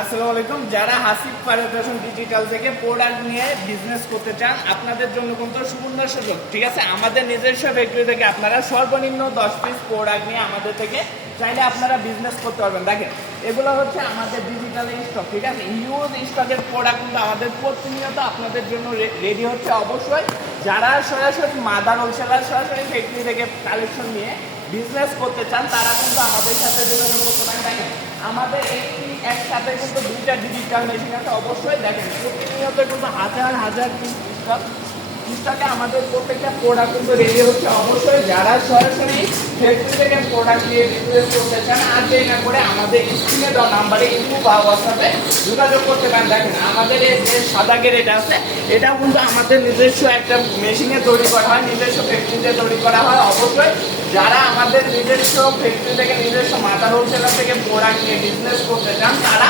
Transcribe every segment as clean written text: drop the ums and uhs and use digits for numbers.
আসসালামু আলাইকুম। যারা হাসিব ফার্নিচার ডিজিটাল থেকে প্রোডাক্ট নিয়ে বিজনেস করতে চান, আপনাদের জন্য কিন্তু সুবর্ণ সুযোগ। ঠিক আছে, আমাদের নিজস্ব ফ্যাক্টরি থেকে আপনারা সর্বনিম্ন 10 পিস প্রোডাক্ট নিয়ে আমাদের থেকে চাইলে আপনারা বিজনেস করতে পারবেন। দেখেন, এগুলো হচ্ছে আমাদের ডিজিটাল স্টক। ঠিক আছে, হিউজ স্টকের প্রোডাক্ট কিন্তু আমাদের প্রতিনিয়ত আপনাদের জন্য রেডি হচ্ছে। অবশ্যই যারা সরাসরি মাদার হোলসেলার সরাসরি ফ্যাক্টরি থেকে কালেকশন নিয়ে বিজনেস করতে চান, তারা কিন্তু আমাদের সাথে যোগাযোগ করতে পারেন। দেখেন, আমাদের একসাথে কিন্তু দুইটা ডিজিটাল মেশিন আছে। অবশ্যই দেখেন, প্রতিনিয়ত কিন্তু হাজার হাজার স্টকে আমাদের প্রত্যেকটা প্রোডাক্ট কিন্তু রেডি হচ্ছে। অবশ্যই যারা সরাসরি ফ্যাক্টরি থেকে প্রোডাক্ট নিয়ে বিজনেস করতে চান, আর দেরি না করে আমাদের স্ক্রিনে দেওয়া নাম্বারে ইনফো বা হোয়াটসঅ্যাপে যোগাযোগ করতে পারেন। দেখেন, আমাদের এই যে সাদা গ্রেড আছে, এটা কিন্তু আমাদের নিজস্ব একটা মেশিনে তৈরি করা হয়, নিজস্ব ফ্যাক্টরিতে তৈরি করা হয়। অবশ্যই যারা আমাদের নিজস্ব ফ্যাক্টরি থেকে নিজস্ব মাদার হোলসেলার থেকে প্রোডাক্ট নিয়ে বিজনেস করতে চান, তারা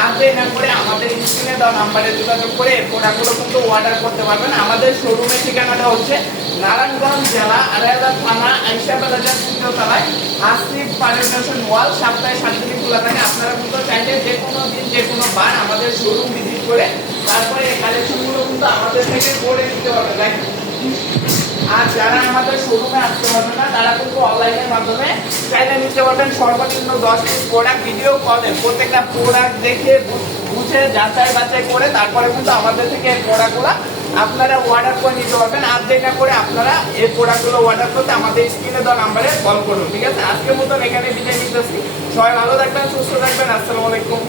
আর দেরি না করে আমাদের স্ক্রিনে দেওয়া নাম্বারে যোগাযোগ করে এই প্রোডাক্টগুলো কিন্তু অর্ডার করতে পারবেন। আমাদের শোরুমের ঠিকানাটা হচ্ছে নারায়ণগঞ্জ জেলা আড়াইহাজার থানা আইসাবাজার তৃতীয়তলায় হাসিব ফার্নিচার ওয়াল। সপ্তাহে 7 দিন খোলা থাকে। আপনারা কিন্তু চাইলে যে কোনো দিন যে কোনো বার আমাদের শোরুম ভিজিট করে তারপরে এই কালেকশনগুলো কিন্তু আমাদের থেকে করে নিতে পারবেন। আর যারা আমাদের শোরুমে আসতে পারবে না, তারা কিন্তু অনলাইনের মাধ্যমে চাইলে নিতে পারবেন। সর্বনিম্ন 10 পিস প্রোডাক্ট ভিডিও কলে প্রত্যেকটা প্রোডাক্ট দেখে বুঝে যাচাই বাছাই করে তারপরে কিন্তু আমাদের থেকে এই প্রোডাক্টগুলো আপনারা অর্ডার করে নিতে পারবেন। আর যেটা করে আপনারা এই প্রোডাক্টগুলো অর্ডার করতে আমাদের স্ক্রিনে দেওয়া নাম্বারে কল করুন। ঠিক আছে, আজকের মতন এখানে বিদায় নিতেছি। সবাই ভালো থাকবেন, সুস্থ থাকবেন। আসসালামু আলাইকুম।